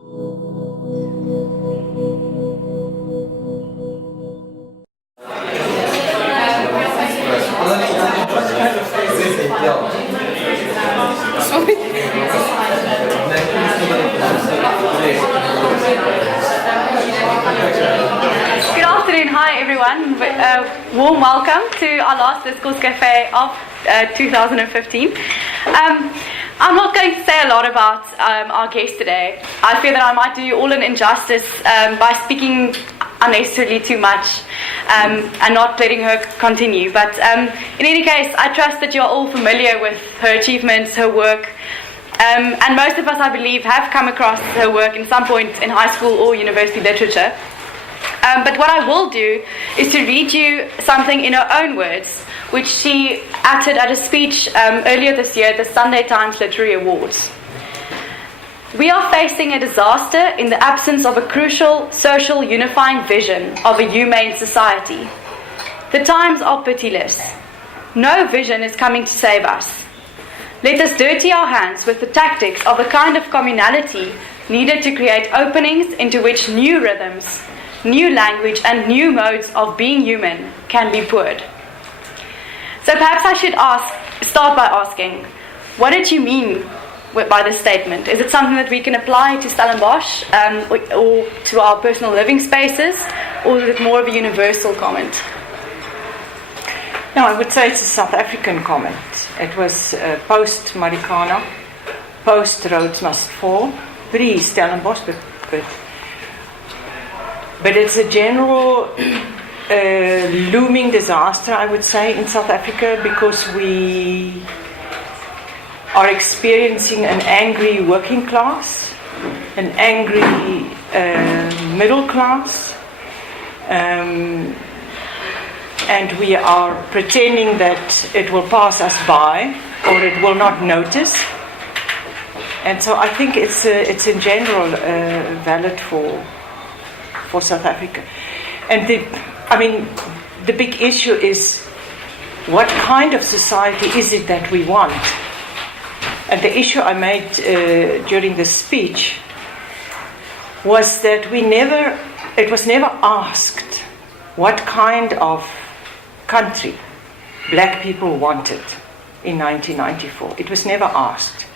Good afternoon, hi everyone. Warm welcome to our last Discourse Café of 2015. I'm not going to say a lot about our guest today. I fear that I might do you all an injustice by speaking unnecessarily too much and not letting her continue. But in any case, I trust that you're all familiar with her achievements, her work. And most of us, I believe, have come across her work in some point in high school or university literature. But what I will do is to read you something in her own words, which she uttered at a speech earlier this year at the Sunday Times Literary Awards. We are facing a disaster in the absence of a crucial social unifying vision of a humane society. The times are pitiless. No vision is coming to save us. Let us dirty our hands with the tactics of the kind of communality needed to create openings into which new rhythms, new language and new modes of being human can be poured. So perhaps I should start by asking, what did you mean by this statement? Is it something that we can apply to Stellenbosch or to our personal living spaces, or is it more of a universal comment? No, I would say it's a South African comment. It was post-Marikana, post-Rhodes Must Fall, pre-Stellenbosch, but it's a general looming disaster, I would say, in South Africa, because we are experiencing an angry working class, an angry middle class, and we are pretending that it will pass us by or it will not notice. And so I think it's in general valid for South Africa. And the big issue is, what kind of society is it that we want? And the issue I made during the speech was that it was never asked what kind of country black people wanted in 1994. It was never asked.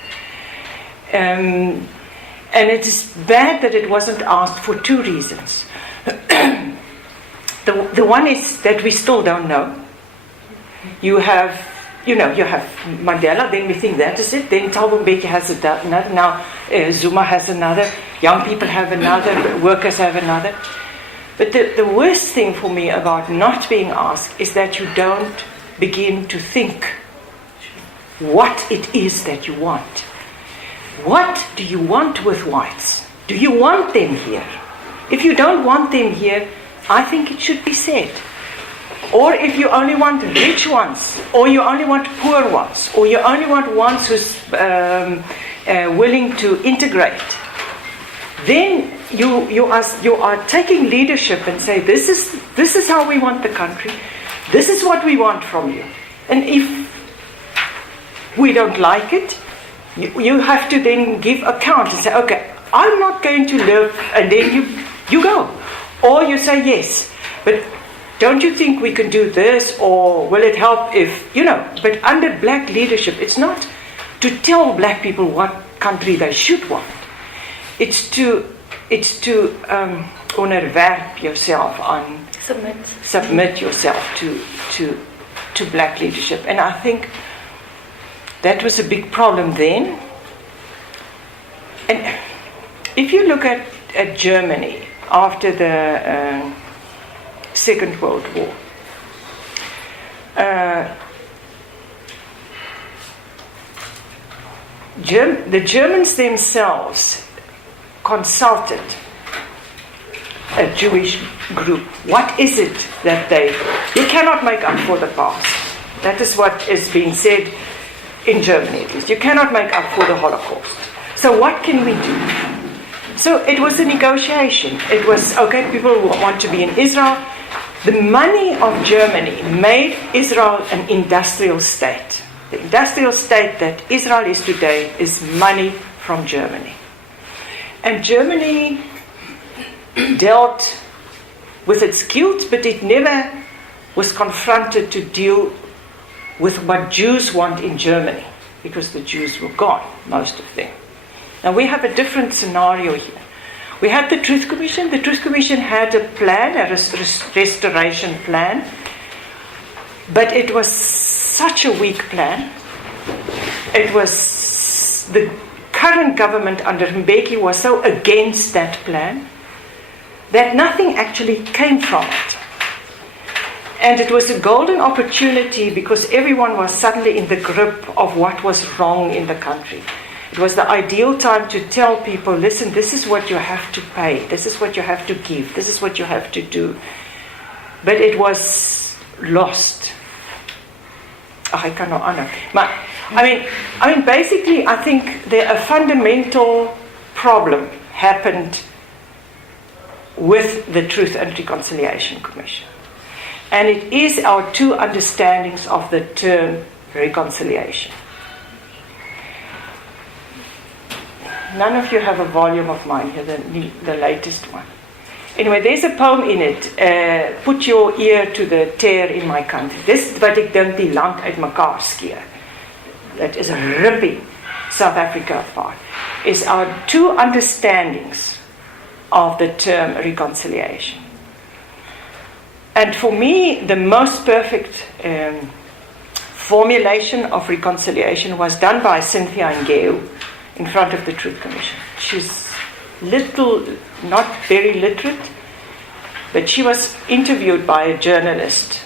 And it is bad that it wasn't asked for two reasons. The one is that we still don't know. You have Mandela, then we think that is it. Then Thabo Mbeki has another. Now Zuma has another. Young people have another. Workers have another. But the worst thing for me about not being asked is that you don't begin to think what it is that you want. What do you want with whites? Do you want them here? If you don't want them here, I think it should be said. Or if you only want rich ones, or you only want poor ones, or you only want ones who's willing to integrate, then you are taking leadership and say, this is how we want the country, this is what we want from you. And if we don't like it, you have to then give account and say, okay, I'm not going to live, and then you go. Or you say, yes, but don't you think we can do this, or will it help if, but under black leadership, it's not to tell black people what country they should want. It's to onderwerp yourself on, submit yourself to black leadership. And I think that was a big problem then. And if you look at Germany after the Second World War, the Germans themselves consulted a Jewish group. What is it that you cannot make up for the past? That is what is being said in Germany, at least. You cannot make up for the Holocaust. So what can we do? So it was a negotiation. It was, okay, people want to be in Israel. The money of Germany made Israel an industrial state. The industrial state that Israel is today is money from Germany. And Germany dealt with its guilt, but it never was confronted to deal with what Jews want in Germany, because the Jews were gone, most of them. Now we have a different scenario here. We had the Truth Commission. The Truth Commission had a plan, a restoration plan, but it was such a weak plan. It was, the current government under Mbeki was so against that plan that nothing actually came from it. And it was a golden opportunity because everyone was suddenly in the grip of what was wrong in the country. It was the ideal time to tell people, listen, this is what you have to pay, this is what you have to give, this is what you have to do. But it was lost. I cannot honor. I mean, basically, I think a fundamental problem happened with the Truth and Reconciliation Commission. And it is our two understandings of the term reconciliation. None of you have a volume of mine here, the latest one. Anyway, there's a poem in it, Put Your Ear to the Tear in My Country. Dis wat ek dink die land uit mekaar skeer. That is ripping South Africa apart. Is our two understandings of the term reconciliation. And for me, the most perfect formulation of reconciliation was done by Cynthia Ngeu in front of the Truth Commission. She's not very literate, but she was interviewed by a journalist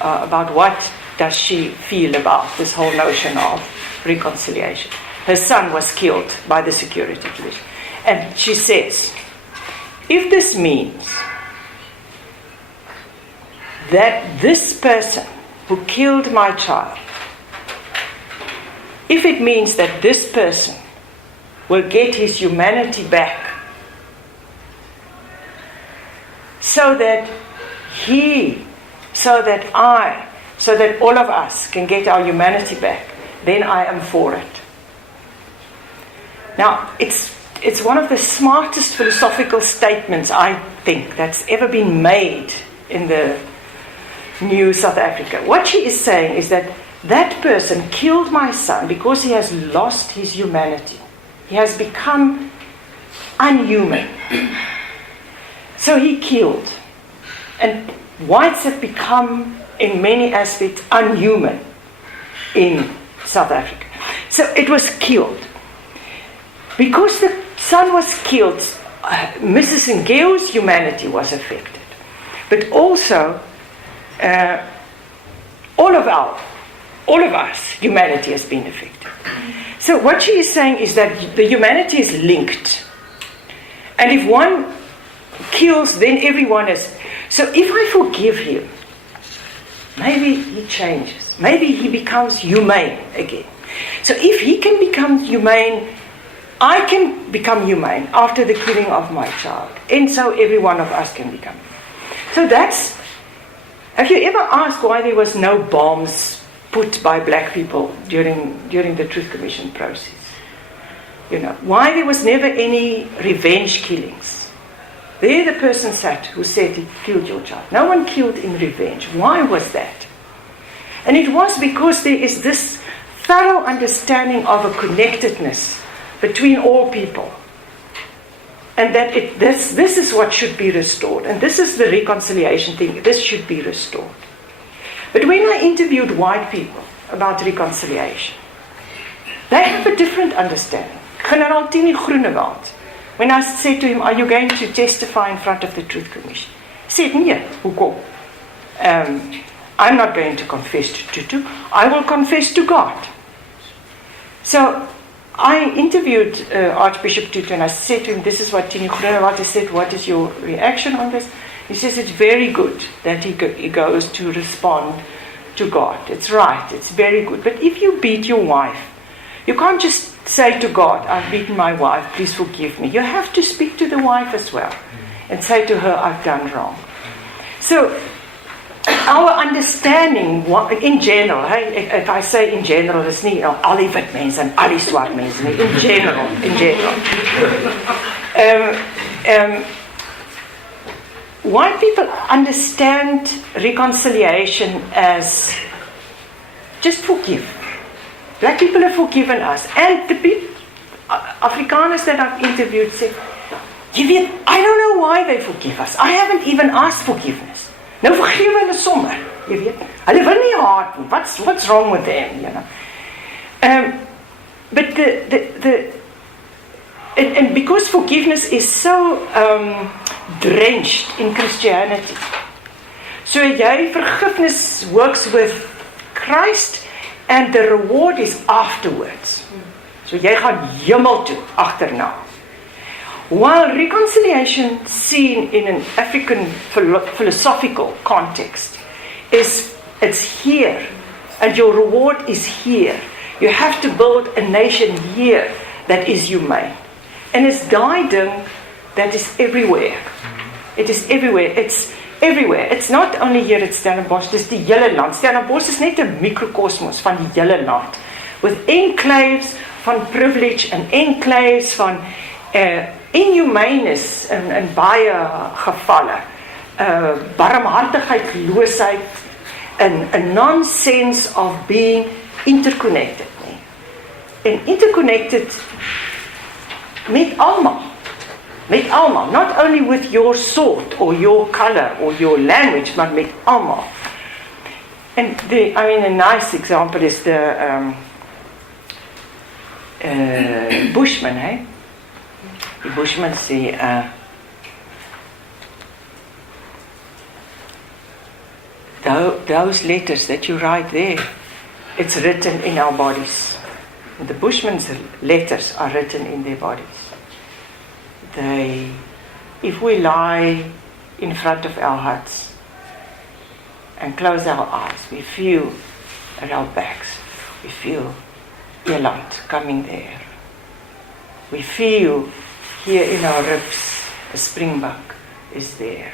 about what does she feel about this whole notion of reconciliation. Her son was killed by the security police. And she says, if this means that this person who killed my child, if it means that this person will get his humanity back, so that all of us can get our humanity back, then I am for it. Now, it's one of the smartest philosophical statements, I think, that's ever been made in the new South Africa. What she is saying is that person killed my son because he has lost his humanity. He has become unhuman. So he killed. And whites have become, in many aspects, unhuman in South Africa. So it was killed. Because the son was killed, Mrs. Ngeu's humanity was affected. But also, all of us, humanity has been affected. So what she is saying is that the humanity is linked. And if one kills, then everyone is. So if I forgive him, maybe he changes. Maybe he becomes humane again. So if he can become humane, I can become humane after the killing of my child. And so every one of us can become humane. So that's... Have you ever asked why there was no bombs put by black people during the Truth Commission process? You know, why there was never any revenge killings? There the person sat who said he killed your child. No one killed in revenge. Why was that? And it was because there is this thorough understanding of a connectedness between all people. And that this is what should be restored. And this is the reconciliation thing. This should be restored. But when I interviewed white people about reconciliation, they have a different understanding. Generaal Tini Groenewald, when I said to him, are you going to testify in front of the Truth Commission? He said, nee, hoekom? I'm not going to confess to Tutu. I will confess to God. So I interviewed Archbishop Tutu and I said to him, this is what Tini Groenewald has said, what is your reaction on this? He says it's very good that he goes to respond to God. It's right, it's very good. But if you beat your wife, you can't just say to God, I've beaten my wife, please forgive me. You have to speak to the wife as well and say to her, I've done wrong. So our understanding, in general, if I say in general, it's not al die wit mense en al die swart mense nie. In general. White people understand reconciliation as just forgive. Black people have forgiven us. And the people, Afrikaners that I've interviewed say, jy weet, I don't know why they forgive us. I haven't even asked forgiveness. Nou vergewe hulle sommer, jy weet. Hulle wil nie haat nie. What's wrong with them, you know? But and because forgiveness is so drenched in Christianity, so jy forgiveness works with Christ and the reward is afterwards. So jy gaan hemel toe agterna. While reconciliation seen in an African philosophical context is it's here and your reward is here. You have to build a nation here that is humane. And it's guiding that is everywhere. It is everywhere. It's everywhere. It's not only here at Stellenbosch, dis die hele land. Stellenbosch is net 'n mikrokosmos van die hele land. With enclaves van privilege and enclaves van inhumaneness in baie gevalle. Barmhartigheidloosheid and a nonsense of being interconnected. And interconnected met almal. Met almal. Not only with your sort or your color or your language, but met almal. And a nice example is the Bushman, hey? The Bushman say, those letters that you write there, it's written in our bodies. The Bushman's letters are written in their bodies. If we lie in front of our huts and close our eyes, we feel at our backs, we feel eland coming there. We feel here in our ribs, a springbok is there.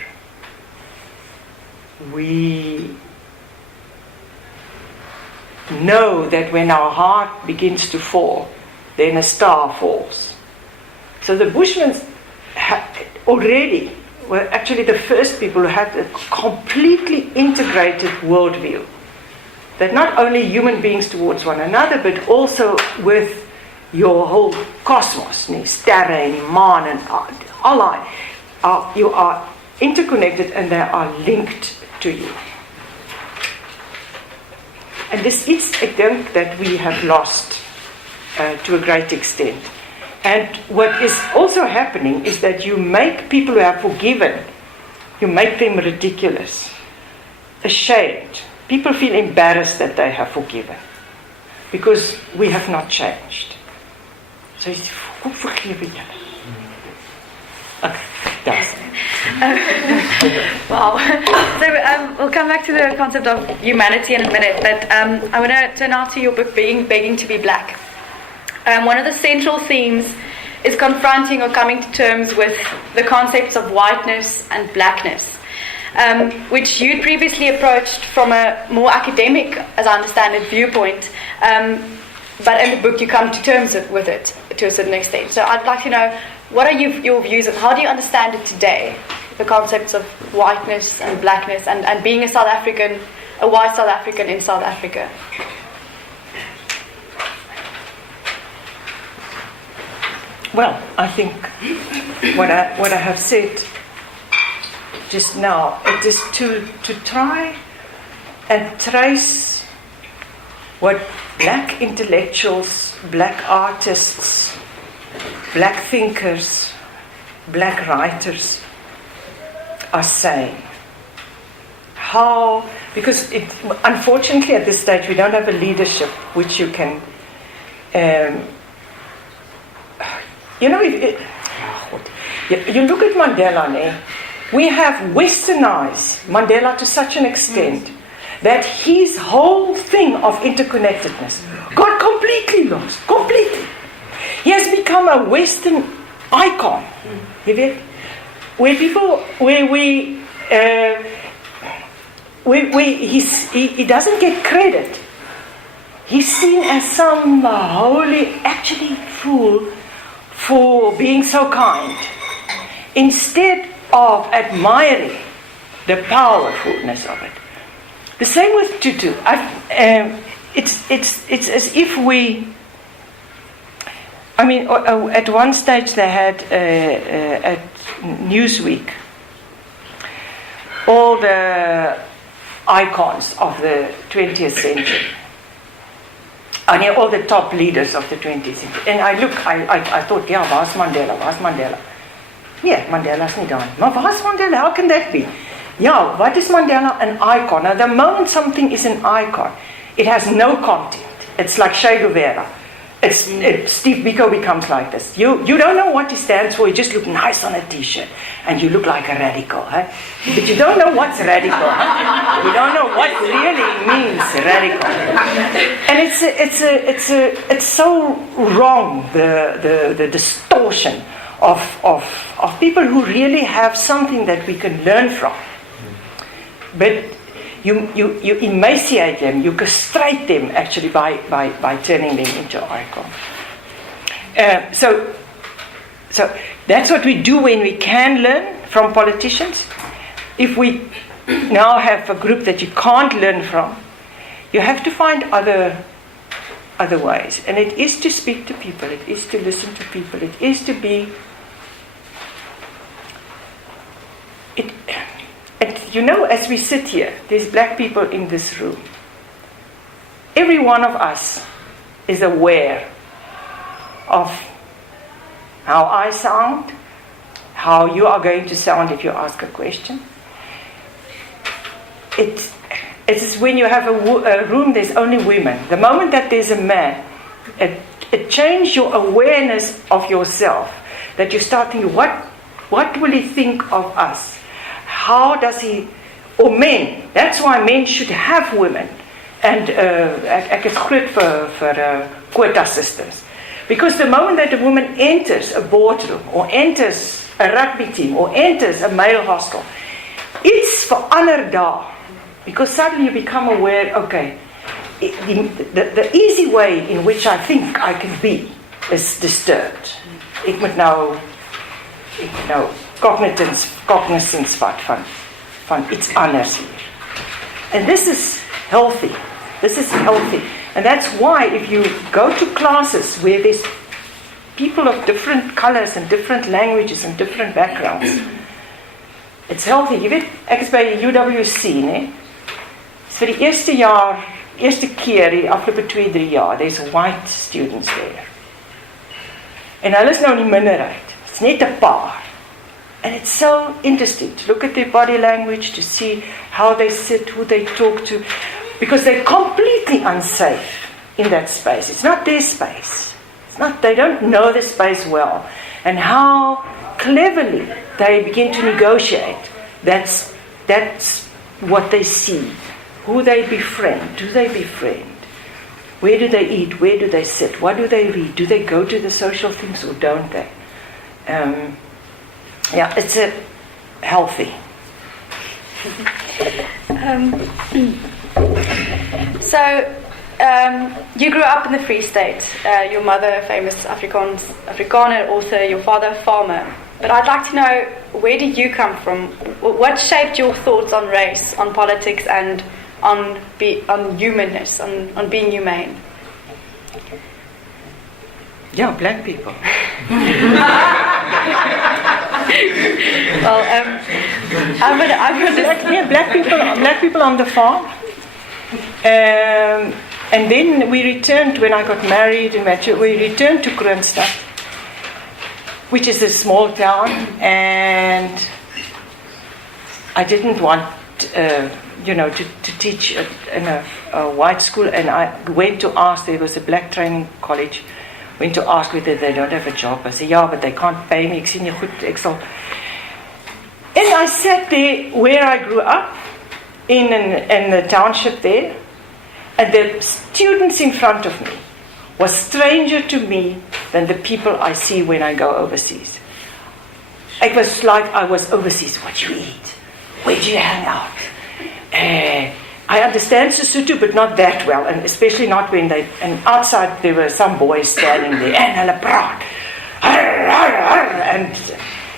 We know that when our heart begins to fall, then a star falls. So the Bushmen already were actually the first people who had a completely integrated worldview. That not only human beings towards one another, but also with your whole cosmos, sterre en maan en all you are interconnected and they are linked to you. And this is, I think, that we have lost to a great extent. And what is also happening is that you make people who have forgiven, you make them ridiculous, ashamed. People feel embarrassed that they have forgiven because we have not changed. So it's forgive julle. Okay, that's wow. So we'll come back to the concept of humanity in a minute, but I want to turn now to your book, Begging to be Black. One of the central themes is confronting or coming to terms with the concepts of whiteness and blackness, which you'd previously approached from a more academic, as I understand it, viewpoint, but in the book you come to terms with it to a certain extent. So I'd like to know, what are your views and how do you understand it today, the concepts of whiteness and blackness and being a South African, a white South African in South Africa? Well, I think what I have said just now, it is to try and trace what black intellectuals, black artists, black thinkers, black writers are saying. How, because unfortunately at this stage we don't have a leadership which you can, you look at Mandela, we have westernized Mandela to such an extent that his whole thing of interconnectedness got completely lost, completely. He has become a Western icon, you weet, where people, he doesn't get credit. He's seen as some holy, actually fool for being so kind, instead of admiring the powerfulness of it. The same with Tutu. It's as if we, at one stage they had at Newsweek all the icons of the 20th century. All the top leaders of the 20th century. And I thought, waar's Mandela? Nee, Mandela's nie daar nie. Maar waar's Mandela? How can that be? Ja, what is Mandela? An icon. Now, the moment something is an icon, it has no content. It's like Che Guevara. Steve Biko becomes like this. You don't know what he stands for. You just look nice on a t-shirt, and you look like a radical, huh? But you don't know what's radical. Huh? You don't know what really means radical. And it's so wrong, the distortion of people who really have something that we can learn from. But you emaciate them, you castrate them actually by turning them into icons. So that's what we do when we can learn from politicians. If we now have a group that you can't learn from, you have to find other ways. And it is to speak to people, it is to listen to people, it is to be... as we sit here, there's black people in this room. Every one of us is aware of how I sound, how you are going to sound if you ask a question. It's when you have a room, there's only women. The moment that there's a man, it changes your awareness of yourself. That you start thinking, what will he think of us? How does he, or men, that's why men should have women. And ek is groot vir quota systems. Because the moment that a woman enters a boardroom, or enters a rugby team, or enters a male hostel, it's verander daar. Because suddenly you become aware, okay, the easy way in which I think I can be is disturbed. Ek moet nou cognizance vat van iets anders hier. And this is healthy. This is healthy. And that's why if you go to classes where there's people of different colors and different languages and different backgrounds, it's healthy. Jy weet, ek is by UWC, né? It's vir die eerste keer die afgelope 2-3 jaar, there's white students there. En hulle is nou in die minderheid. It's net 'n paar. And it's so interesting to look at their body language, to see how they sit, who they talk to, because they're completely unsafe in that space. It's not their space. They don't know the space well. And how cleverly they begin to negotiate. That's what they see. Who they befriend. Do they befriend? Where do they eat? Where do they sit? What do they read? Do they go to the social things or don't they? It's healthy. You grew up in the Free State. Your mother, a famous Afrikaner, also your father, a farmer. But I'd like to know, where did you come from? What shaped your thoughts on race, on politics, and on humanness, on being humane? Yeah, black people. Well, black people on the farm. And then we returned, when I got married and we returned to Kroonstad, which is a small town, and I didn't want to teach in a white school, and I went to ask. There was a black training college. Went to ask whether they don't have a job. I said, yeah, but they can't pay me. Ek sien nie goed, ek sal. And I sat there where I grew up, in the township there, and the students in front of me was stranger to me than the people I see when I go overseas. It was like I was overseas. What do you eat? Where do you hang out? I understand Sesotho, but not that well, and especially not when and outside there were some boys standing there, and hulle praat. and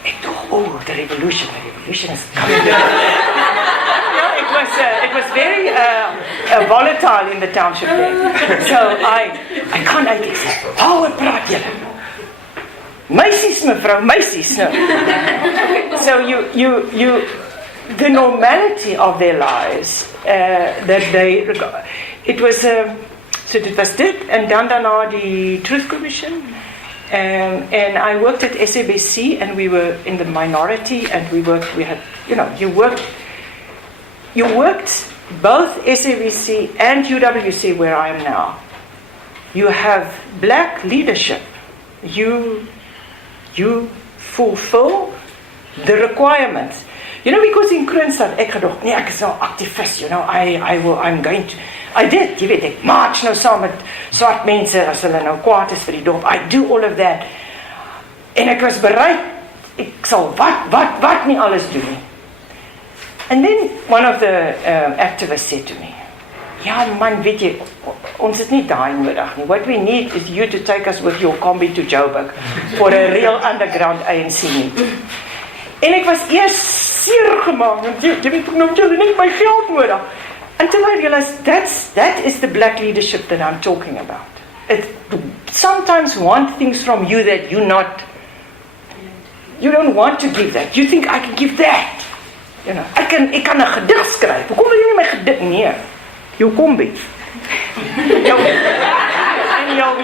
ek dacht, oh, the revolution is coming. It was very volatile in the township there. So I can't say, power praat julle. Meisies mevrou, meisies. No. So the normality of their lives that they regard. It was so dit was dit en dan daarna die Truth Commission. And I worked at SABC and we were in the minority and we had, you worked both SABC and UWC where I am now. You have black leadership. You fulfill the requirements. Because in Kroonstad, ek gedacht, nee, ek is nou activist, I did, jy weet, ek march nou saam met swart mense, as hulle nou kwaad is vir die dorp, I do all of that. En ek was bereid, ek sal wat nie alles doen nie. And then one of the activists said to me, ja man, weet jy, ons het nie daai nodig nie. What we need is you to take us with your combi to Joburg for a real underground ANC meeting. En ek was eers seer gemaak, want jy weet ek nou julle net my geld nodig. Until I realized that is the black leadership that I'm talking about. It sometimes want things from you that you don't want to give that. You think I can give that. Ek kan 'n gedig skryf. Hoekom wil jy nie my gedig nee? Jou kombi.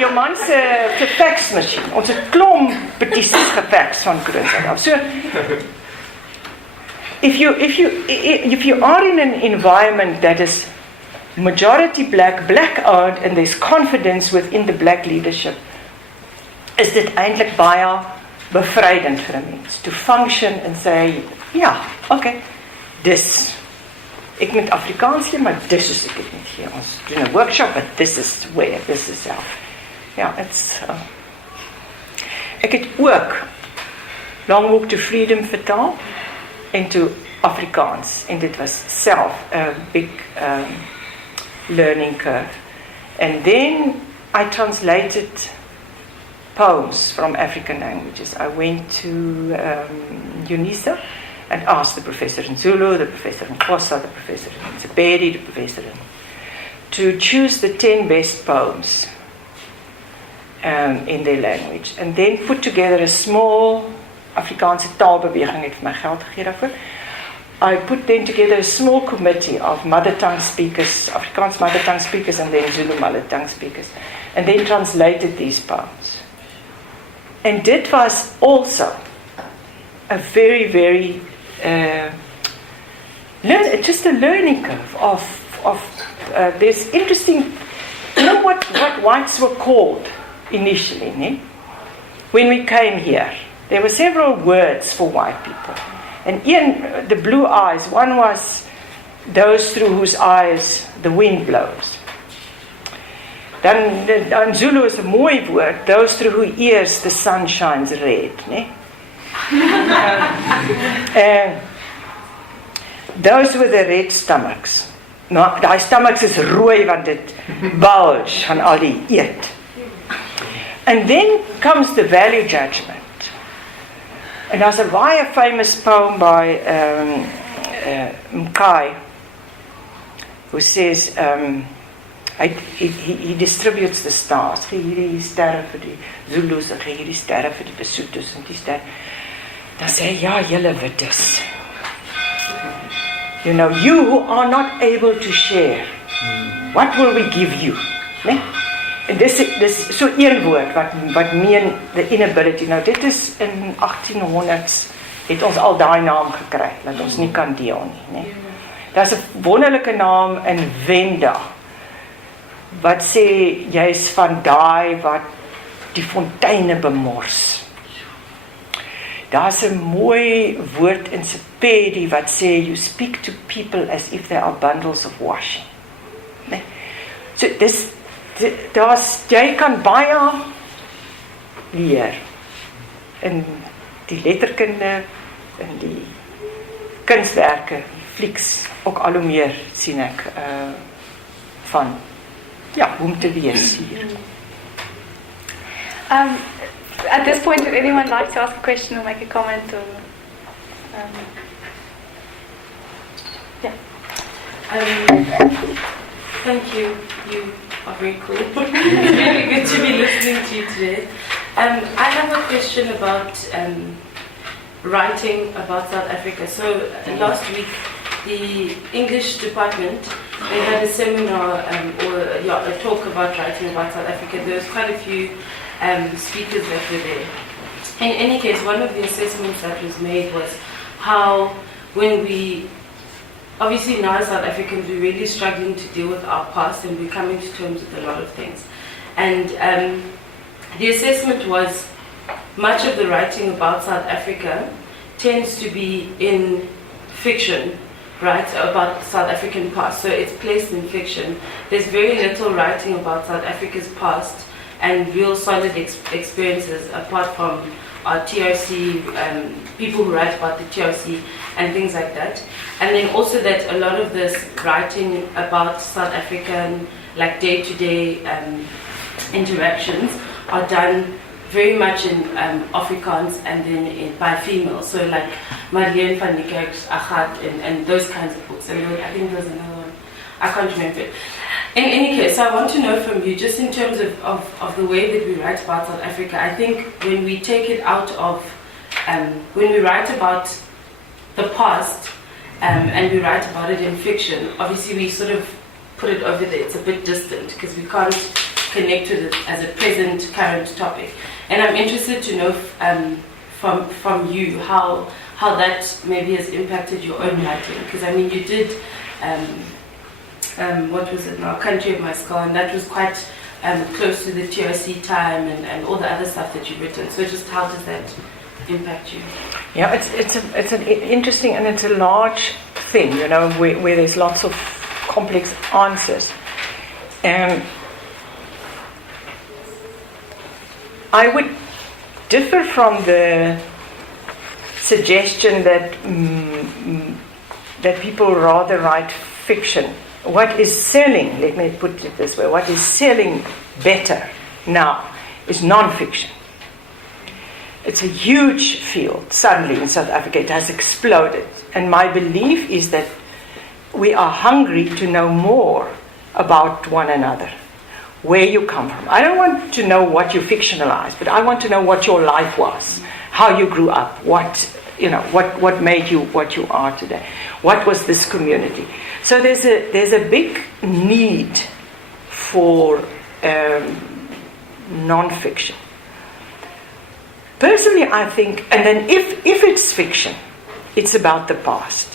Jou man se faxmasjien. Ons het klomp petisies gefax van Kroonstad af. So if you are in an environment that is majority black owned and there's confidence within the black leadership, is dit eintlik baie bevrydend vir 'n mens to function and say, ja, okay, dis ek met Afrikaans leer, maar dis is ek het nie hier. Ons doen 'n workshop, but this is where, this is how. Ja, it's ek het ook Long Walk to Freedom vertaal into Afrikaans, and it was self a big learning curve. And then I translated poems from African languages. I went to UNISA and asked the professor in Zulu, the professor in Xhosa, the professor in Sepedi, the professor to choose the 10 best poems in their language, and then put together a small Afrikaanse taalbeweging het vir my geld gegee daarvoor. I put then together a small committee of mother tongue speakers, Afrikaans mother tongue speakers, and then Zulu mother tongue speakers, and then translated these poems. And dit was also a very, very just a learning curve of this interesting. You know what whites were called initially, ne? When we came here, there were several words for white people. And the blue eyes, one was those through whose eyes the wind blows. Dan Zulu is 'n mooi woord, those through whose ears the sun shines red, ne? Those with the red stomachs. Nou, daai stomachs is rooi want dit bulge van al die eet. And then comes the value judgment. And there's a very famous poem by Mkai, who says, he distributes the stars. Gee hierdie sterre vir die Zulus, en gee hierdie sterre vir die Besoetos, en die sterre. Dan sê hy, ja, julle wites. You know, you who are not able to share, what will we give you? Nee? En dis so een woord wat meen the inability. Nou dit is in 1800s het ons al daai naam gekry dat ons nie kan deel nie, né? Daar's 'n wonderlike naam in Wenda wat sê jy's van daai wat die fonteine bemors. Daar's 'n mooi woord in Sepedi wat sê you speak to people as if they are bundles of washing. Nee? So jy kan baie leer in die letterkunde, in die kunswerke, flieks, ook al hoe meer sien ek van, ja, hoe om te wees hier. At this point, would anyone like to ask a question or make a comment? Or, yeah. Thank you. You are very cool. It's really good to be listening to you today. I have a question about writing about South Africa. So last week, the English department, they had a seminar a talk about writing about South Africa. There was quite a few speakers that were there. In any case, one of the assessments that was made was how when we, obviously now as South Africans, we're really struggling to deal with our past and we're coming to terms with a lot of things. And the assessment was much of the writing about South Africa tends to be in fiction, right, about South African past. So it's placed in fiction. There's very little writing about South Africa's past and real solid experiences apart from our TRC, people who write about the TRC and things like that. And then also that a lot of this writing about South African, like day-to-day interactions are done very much in Afrikaans and then by females. So like Madeleine van Niekerk's Achat and those kinds of books. And I think there's another one. I can't remember it. In any case, I want to know from you, just in terms of the way that we write about South Africa, I think when we take it out of, when we write about the past and we write about it in fiction, obviously we sort of put it over there. It's a bit distant because we can't connect with it as a present, current topic. And I'm interested to know from you how that maybe has impacted your own writing. Because I mean, you did, what was it now, Country of My Skull, and that was quite close to the TRC time and all the other stuff that you've written. So just how does that impact you? Yeah, it's an interesting and it's a large thing, you know, where there's lots of complex answers. I would differ from the suggestion that that people rather write fiction. What is selling, let me put it this way, what is selling better now is non-fiction. It's a huge field. Suddenly in South Africa it has exploded. And my belief is that we are hungry to know more about one another, where you come from. I don't want to know what you fictionalize, but I want to know what your life was, how you grew up, what made you what you are today. What was this community? So there's a big need for non-fiction. Personally, I think, and then if it's fiction, it's about the past.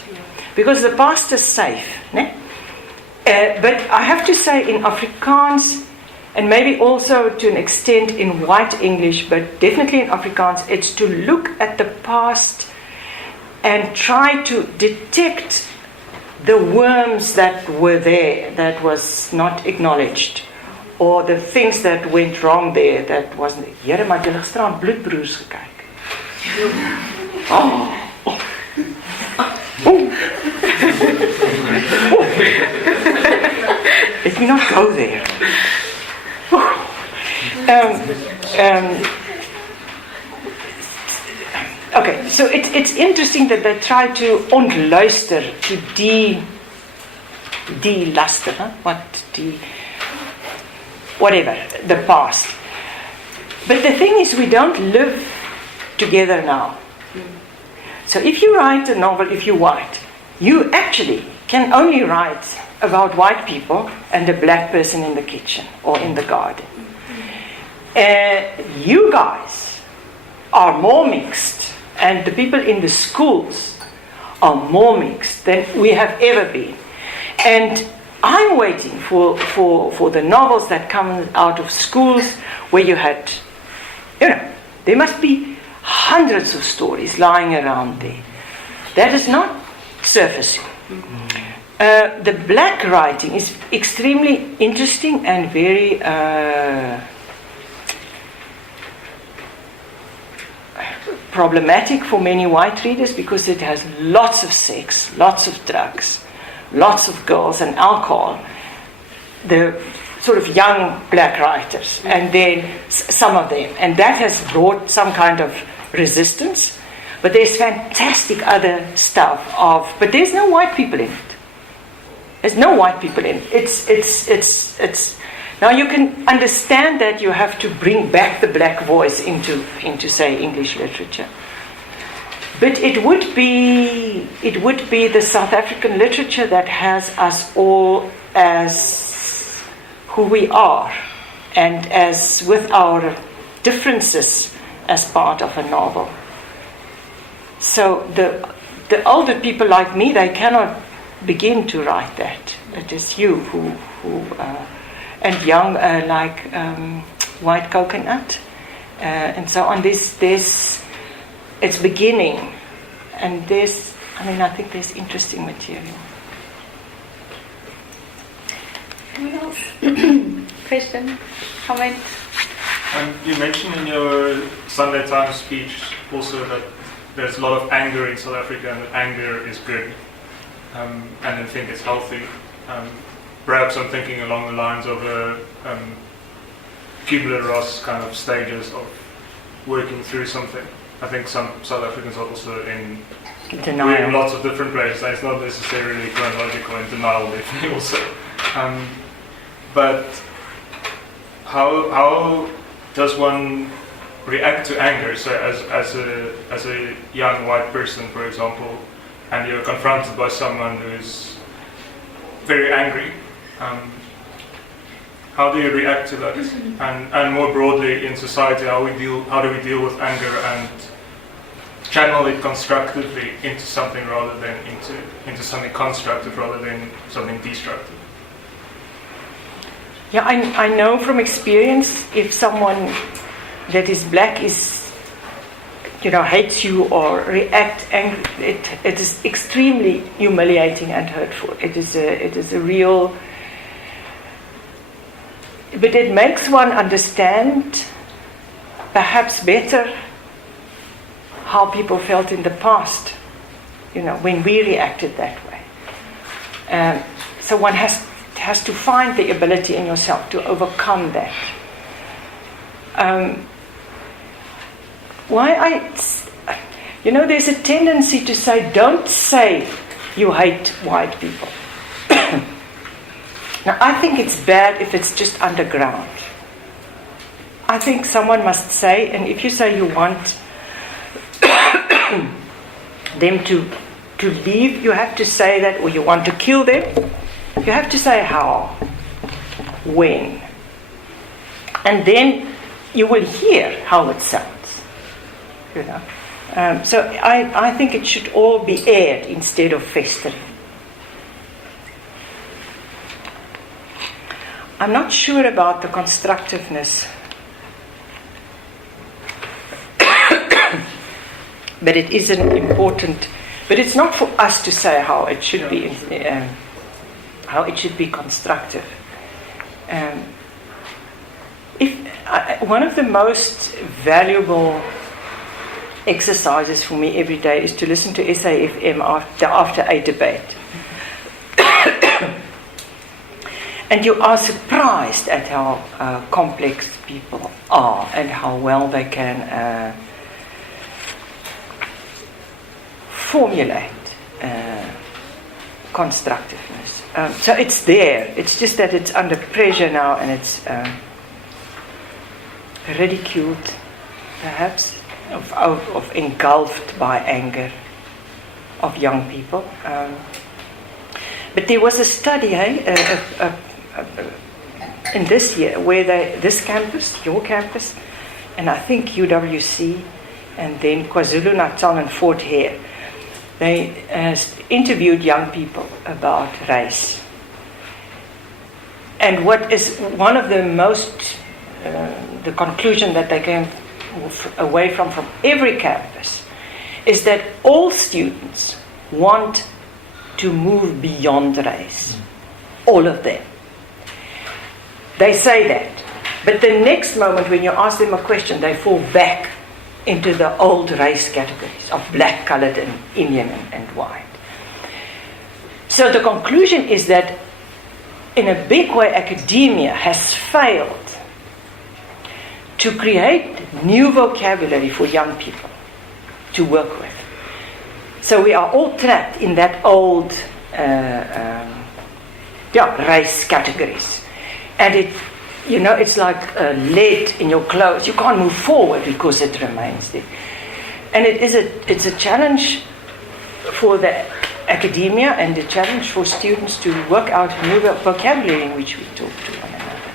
Because the past is safe. Ne? But I have to say in Afrikaans, and maybe also to an extent in white English, but definitely in Afrikaans, it's to look at the past and try to detect the worms that were there, that was not acknowledged, or the things that went wrong there that wasn't. Here, maar jy het gisteraan Bloedbroers gekyk. Let me not go there. Okay, so it's interesting that they try to ontluister, to de-luster, whatever, the past. But the thing is, we don't live together now. So if you write a novel, if you're white, you actually can only write about white people and a black person in the kitchen or in the garden. You guys are more mixed, and the people in the schools are more mixed than we have ever been. And I'm waiting for the novels that come out of schools where you had, there must be hundreds of stories lying around there. That is not surfacing. The black writing is extremely interesting and very problematic for many white readers because it has lots of sex, lots of drugs, lots of girls and alcohol. The sort of young black writers, and then some of them. And that has brought some kind of resistance. But there's fantastic other stuff but there's no white people in it. There's no white people in it. It's now you can understand that you have to bring back the black voice into say English literature. But it would be the South African literature that has us all as who we are, and as with our differences as part of a novel. So the older people like me, they cannot begin to write that. It is you who and young like White Coconut and so on. It's beginning, and I think there's interesting material. Anyone else? Question, comment? You mentioned in your Sunday Times speech also that there's a lot of anger in South Africa, and that anger is good, and I think it's healthy. Perhaps I'm thinking along the lines of Kubler-Ross kind of stages of working through something. I think some South Africans are also in denial. Lots of different places. It's not necessarily chronological, in denial definitely also. But how does one react to anger? So as a young white person, for example, and you're confronted by someone who's very angry, how do you react to that? And more broadly in society, how do we deal with anger and channel it constructively into something rather than into something constructive rather than something destructive? Yeah, I know from experience, if someone that is black hates you or react angry, it is extremely humiliating and hurtful. It is a real, but it makes one understand perhaps better how people felt in the past, when we reacted that way. So one has to find the ability in yourself to overcome that. There's a tendency to say, don't say you hate white people. Now, I think it's bad if it's just underground. I think someone must say, and if you say you want them to leave, you have to say that, or you want to kill them, you have to say how, when. And then you will hear how it sounds. So I think it should all be aired instead of festering. I'm not sure about the constructiveness, but it is an important. But it's not for us to say how it should be, how it should be constructive. One of the most valuable exercises for me every day is to listen to SAFM after a debate. And you are surprised at how complex people are and how well they can formulate constructiveness. So it's there. It's just that it's under pressure now, and it's ridiculed, perhaps, of engulfed by anger of young people. But there was a study in this year where this campus, your campus, and I think UWC, and then KwaZulu-Natal and Fort Hare, they interviewed young people about race. And what is one of the most, the conclusion that they came away from every campus, is that all students want to move beyond race. All of them. They say that. But the next moment when you ask them a question, they fall back into the old race categories of black, colored, and Indian and white. So the conclusion is that in a big way, academia has failed to create new vocabulary for young people to work with. So we are all trapped in that old race categories. And it's like lead in your clothes. You can't move forward because it remains there. And it's a challenge for the academia and a challenge for students to work out new vocabulary in which we talk to one another.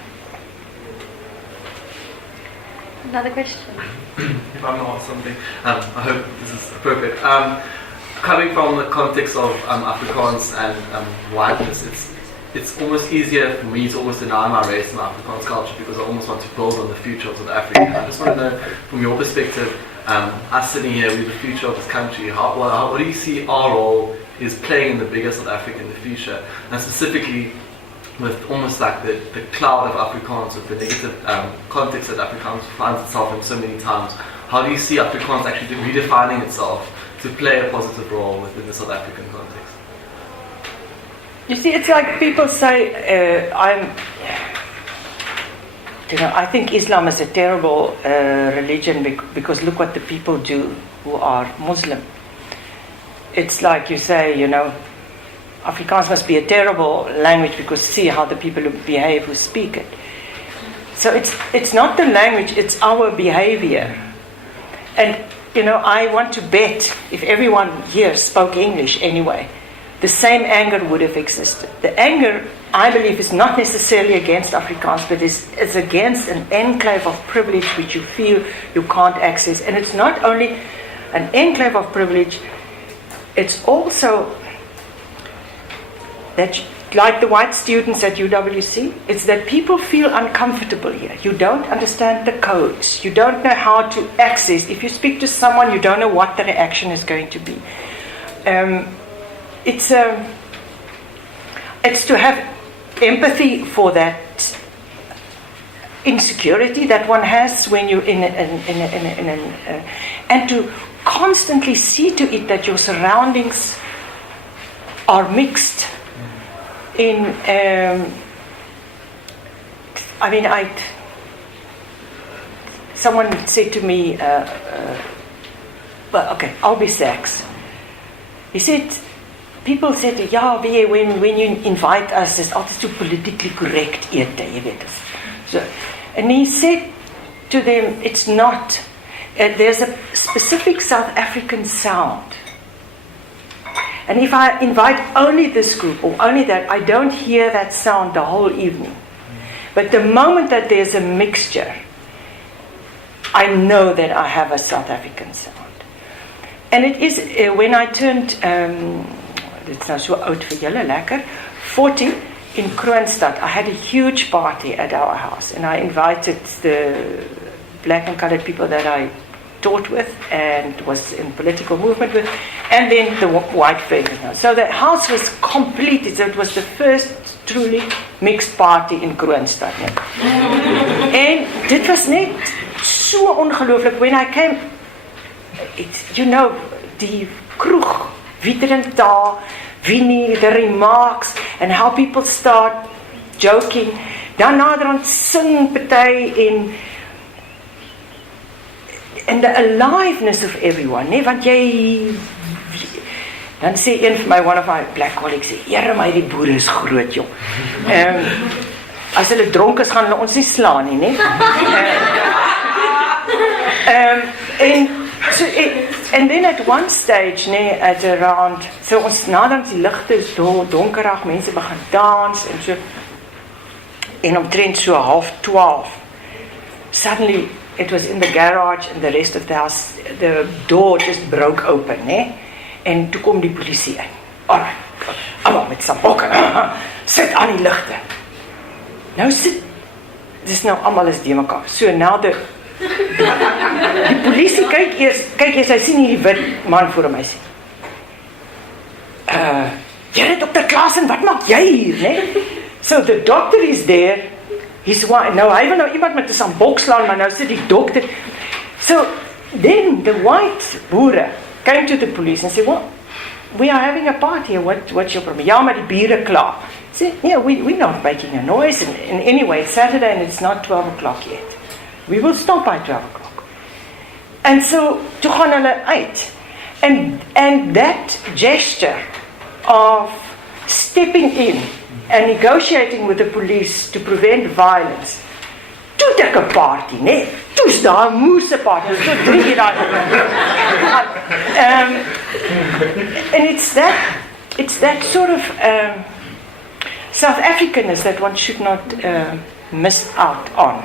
Another question? If I'm not something, I hope this is appropriate. Coming from the context of Afrikaans and whiteness, it's almost easier for me to almost deny my race and my Afrikaans culture because I almost want to build on the future of South Africa. I just want to know, from your perspective, us sitting here, we're the future of this country. What do you see our role is playing in the bigger South Africa in the future? And specifically, with almost like the cloud of Afrikaans, with the negative context that Afrikaans finds itself in so many times, how do you see Afrikaans actually redefining itself to play a positive role within the South African context? You see, it's like people say, I think Islam is a terrible religion because look what the people do who are Muslim. It's like you say, Afrikaans must be a terrible language because see how the people behave who speak it. So it's not the language, it's our behavior. And, I want to bet if everyone here spoke English anyway, the same anger would have existed. The anger, I believe, is not necessarily against Afrikaans, but is against an enclave of privilege which you feel you can't access. And it's not only an enclave of privilege, it's also that, like the white students at UWC, it's that people feel uncomfortable here. You don't understand the codes. You don't know how to access. If you speak to someone, you don't know what the reaction is going to be. It's to have empathy for that insecurity that one has when you're and to constantly see to it that your surroundings are mixed. Someone said to me, I'll be Sachs. He said, people said, when you invite us, it's always too politically correct ete, jy weet. So, and he said to them, it's not. There's a specific South African sound. And if I invite only this group or only that, I don't hear that sound the whole evening. But the moment that there's a mixture, I know that I have a South African sound. And it is, when I turned, it's now so oud vir julle, lekker, 40 in Kroonstad, I had a huge party at our house. And I invited the black and colored people that I taught with and was in political movement with, and then the white friends. So the house was complete. It was the first truly mixed party in Kroonstad. En dit was net so ongelooflik. When I came, die kroeg, wie drink daar, Winnie, the remarks, and how people start joking. Dan naderhand sing party and the aliveness of everyone, want jy, dan sê one of my black colleagues, Here my, die boere is groot, jong. As hulle dronk is, gaan hulle ons nie slaan nie, and then at one stage, at around, so ons nadat die ligte is donkerig, mense begin dans, en so, en omtrent so 11:30, suddenly, it was in the garage and the rest of the house, the door just broke open, en toe kom die polisie in. Alright, allemaal met sambokke, sit aan die ligte. Nou sit, dis nou allemaal is die mekaar. So nou die polisie kyk eers, hy sien hierdie wit man voor my sien. Jy Dr. Klaasen, wat maak jy hier, So the doctor is there. Nou, hy wil nou iemand met 'n sambok slaan, maar nou sit die dokter. So, then the white boere came to the police and said, well, we are having a party here, what's your problem? Ja, maar die bure klaar. See, yeah, we're not making a noise. And anyway, it's Saturday and it's not 12 o'clock yet. We will stop by 12 o'clock. And so, toe gaan hulle uit. And that gesture of stepping in and negotiating with the police to prevent violence, toe ek 'n party, nee. Toe's daar moes 'n party. So drink it out. And it's that sort of South Africanness that one should not miss out on.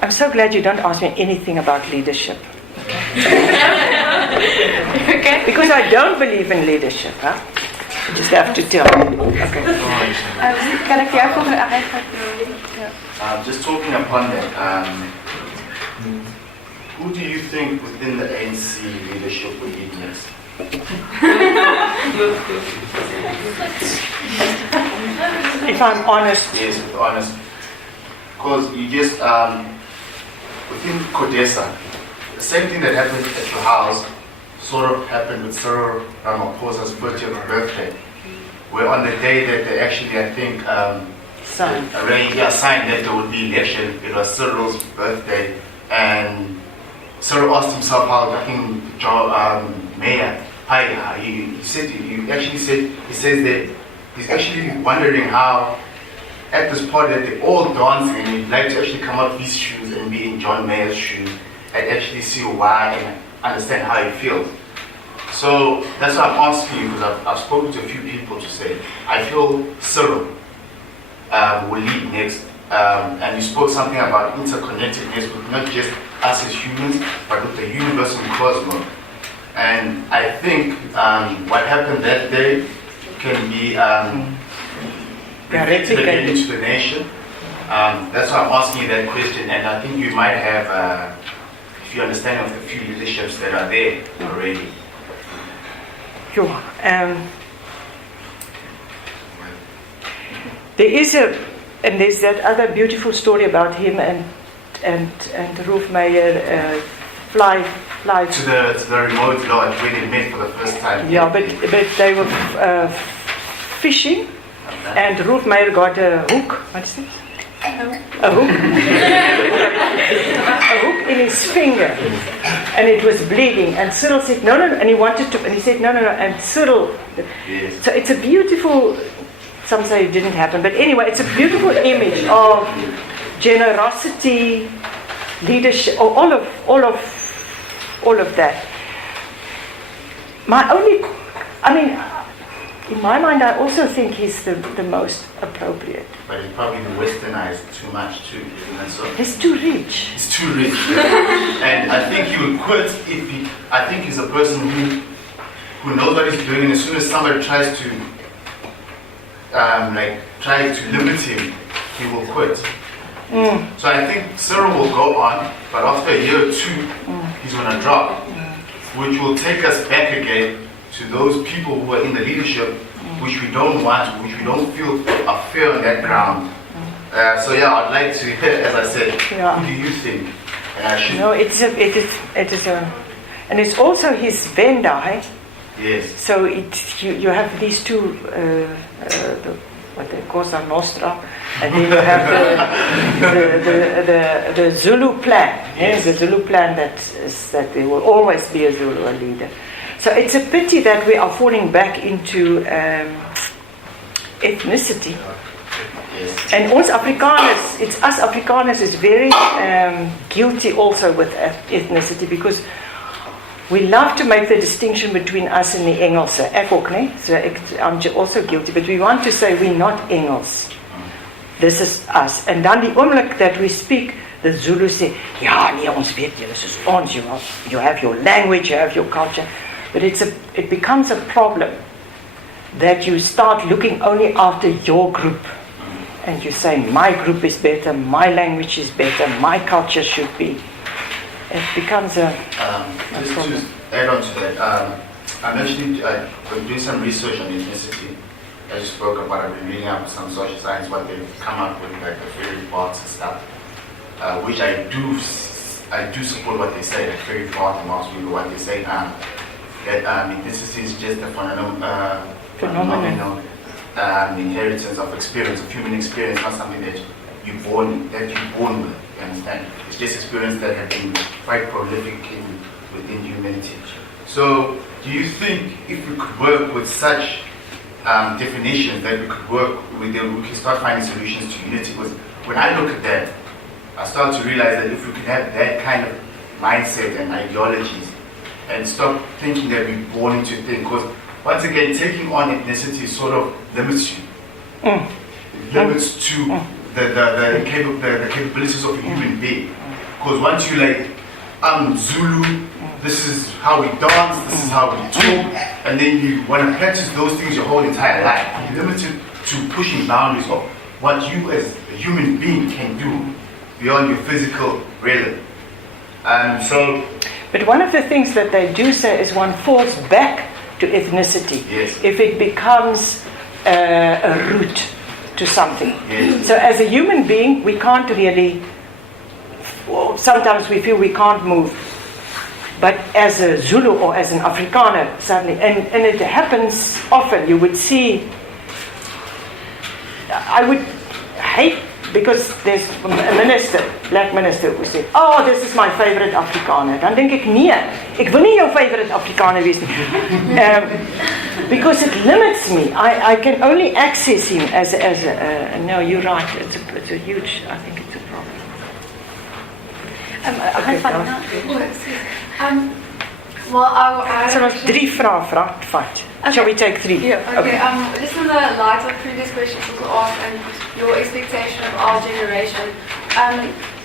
I'm so glad you don't ask me anything about leadership. Okay. Because I don't believe in leadership, huh? You just have to tell me. Okay. Kan ek jou volgende Just talking upon that, who do you think within the ANC leadership will lead next? If I'm honest. Yes, honest. Because you just, within Kodesa, the same thing that happened at your house sort of happened with Cyril Ramaphosa's 40th birthday, where on the day that they actually, I think, signed that there would be election, it was Cyril's birthday, and Cyril asked himself how I think Mayor Pai, he says that he's actually wondering how at this party that they're all dancing and he'd like to actually come out of his shoes and be in John Mayer's shoes and actually see why and understand how he feels. So that's why I'm asking you, because I've spoken to a few people to say, I feel Cyril will lead next. And you spoke something about interconnectedness with not just us as humans, but with the universal cosmos. And I think what happened that day can be reflected again into the nation. That's why I'm asking you that question, and I think you might have a few understanding of the few leaderships that are there already. Sure. There's that other beautiful story about him and Ruth Meyer fly to the remote lodge where they met for the first time. Yeah, but they were fishing, and Ruth Meyer got a hook. What is it? A hook. A hook in his finger, and it was bleeding. And Cyril said no, and he wanted to, and he said no, and Cyril. Yes. So it's a beautiful. Some say it didn't happen, but anyway, it's a beautiful image of generosity, leadership, all of that. In my mind, I also think he's the most appropriate. But he's probably westernized too much too, isn't it so? He's too rich. He's too rich. And I think he would quit if I think he's a person who knows what he's doing, and as soon as somebody tries to limit him, he will quit. So I think Cyril will go on, but after a year or two, he's going to drop, which will take us back again to those people who are in the leadership, which we don't want, which we don't feel are fair on that ground. So yeah, I'd like to, as I said, who do you think? No, it is and it's also his vendor. Yes. So you have these two, what they call Cosa Nostra, and then you have the Zulu plan. Yes. The Zulu plan that there will always be a Zulu leader. So it's a pity that we are falling back into ethnicity. Yes. And us Afrikaners is very guilty also with ethnicity, because we love to make the distinction between us and the Engelse. Ek ook, nee? So I'm also guilty, but we want to say we're not Engels. This is us. And dan die oomblik that we speak, the Zulu say, ja, nee, ons weet julle soos ons, you have your language, you have your culture. But it becomes a problem that you start looking only after your group. And you say, my group is better, my language is better, my culture should be. It becomes a problem. Just to add on to that, I'm actually doing some research on ethnicity. As you spoke about, I've been reading up some social science, what they've come up with, like the fairy parts and stuff, which I do support what they say, like fairy parts and most people what they say, that ethnicity is just a phenomenon inheritance of experience, of human experience, not something that you're born with. You understand? It's just experience that have been quite prolific within humanity. So, do you think if we could work with such definitions, that we could work with them, we can start finding solutions to unity? Because when I look at that, I start to realize that if we could have that kind of mindset and ideologies, and stop thinking that we're born into a thing, because once again, taking on ethnicity sort of limits you. It limits to the capabilities of a human being. Because once you like, I'm Zulu, this is how we dance, this is how we talk, and then you want to practice those things your whole entire life. You're limited to pushing boundaries of what you as a human being can do beyond your physical realm. But one of the things that they do say is one falls back to ethnicity if it becomes a root to something. So as a human being, we can't really, sometimes we feel we can't move. But as a Zulu or as an Afrikaner, suddenly, and it happens often, you would see, I would hate, because there's a minister, black minister, who said, oh, this is my favorite Afrikaner. Dan denk ek, nee, ek wil nie jou favorite Afrikaner wees nie. Because it limits me. I can only access him as a no, you're right, it's a huge, I think it's a problem. Well, I So ons 3 vrae vat. Shall we take 3? Yeah, okay. Just in the light of previous questions also asked and your expectation of our generation,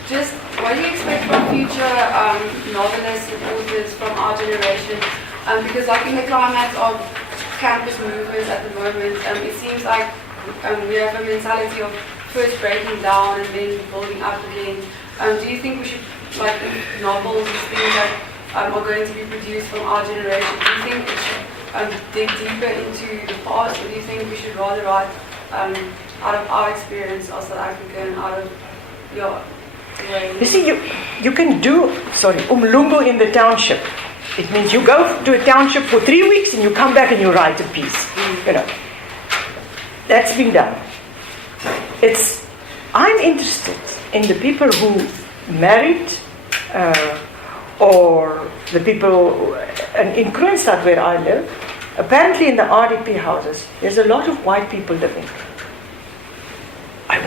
just what do you expect from future novelists and authors from our generation? Because like in the climate of campus movements at the moment, it seems like we have a mentality of first breaking down and then building up again. Do you think we should, like novels, things that are going to be produced from our generation, do you think it should dig deeper into the past, or do you think we should rather write out of our experience as South Africa and out of your way? You see, you can do, umlungu in the township. It means you go to a township for 3 weeks and you come back and you write a piece. You know, that's been done. I'm interested in the people who married, or the people, and in Kroonstad where I live, apparently in the RDP houses, there's a lot of white people living. I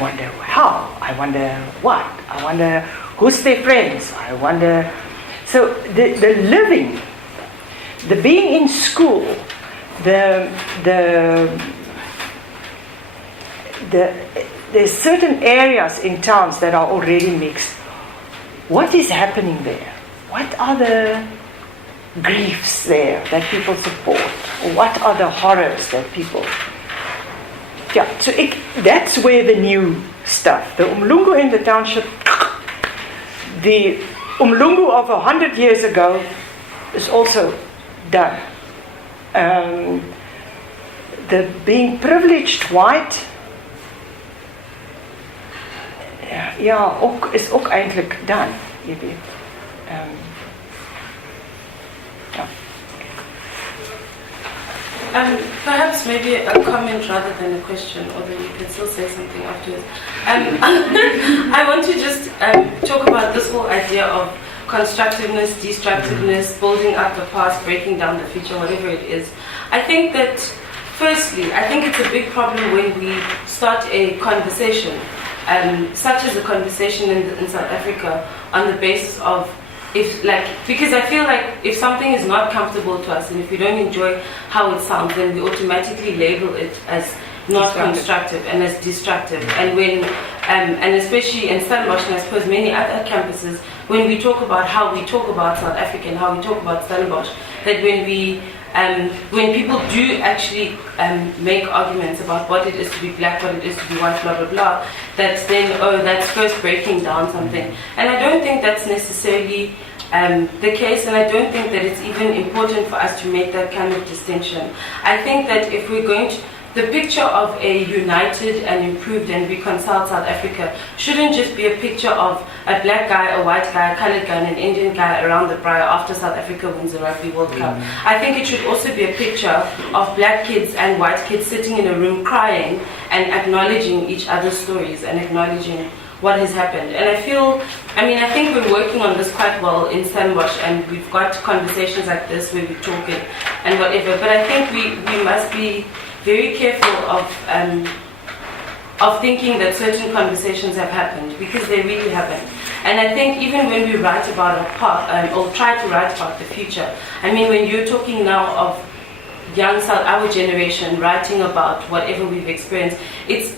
wonder how, I wonder what, I wonder who's their friends, I wonder. So the living, the being in school, there's certain areas in towns that are already mixed. What is happening there? What are the griefs there that people support? Or what are the horrors that people... Yeah, so that's where the new stuff, the umlungu in the township, the umlungu of 100 years ago is also done. The being privileged white, ja, is ook eindelijk done, jy weet. Ja. Perhaps maybe a comment rather than a question, although you can still say something afterwards. I want to just talk about this whole idea of constructiveness, destructiveness, building up the past, breaking down the future, whatever it is. I think that, firstly, I think it's a big problem when we start a conversation, such as a conversation in South Africa, on the basis of, because I feel like if something is not comfortable to us and if we don't enjoy how it sounds, then we automatically label it as not constructive and as destructive. And when, and especially in Stellenbosch and I suppose many other campuses, when we talk about how we talk about South Africa and how we talk about Stellenbosch, that when people do actually make arguments about what it is to be black, what it is to be white, blah, blah, blah, that's then, that's first breaking down something. And I don't think that's necessarily the case, and I don't think that it's even important for us to make that kind of distinction. I think that if we're going the picture of a united and improved and reconciled South Africa shouldn't just be a picture of a black guy, a white guy, a colored guy, and an Indian guy around the briar after South Africa wins the Rugby World Cup. I think it should also be a picture of black kids and white kids sitting in a room crying and acknowledging each other's stories and acknowledging what has happened. And I think we're working on this quite well in Stellenbosch, and we've got conversations like this where we talk it and whatever, but I think we must be very careful of thinking that certain conversations have happened, because they really haven't. And I think even when we write about our past, or try to write about the future, I mean, when you're talking now of young our generation writing about whatever we've experienced, it's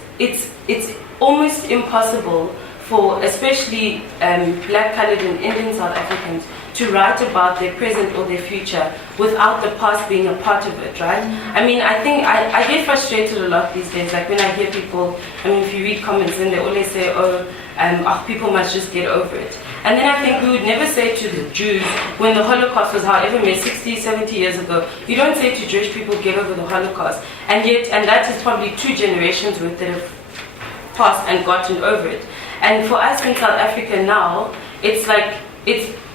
almost impossible for especially black, coloured and Indian South Africans to write about their present or their future without the past being a part of it, right? I mean, I think I get frustrated a lot these days, like when I hear people, I mean, if you read comments and they always say, people must just get over it. And then I think we would never say to the Jews, when the Holocaust was however many, 60, 70 years ago, you don't say to Jewish people, get over the Holocaust. And that is probably 2 generations worth that have passed and gotten over it. And for us in South Africa now, it's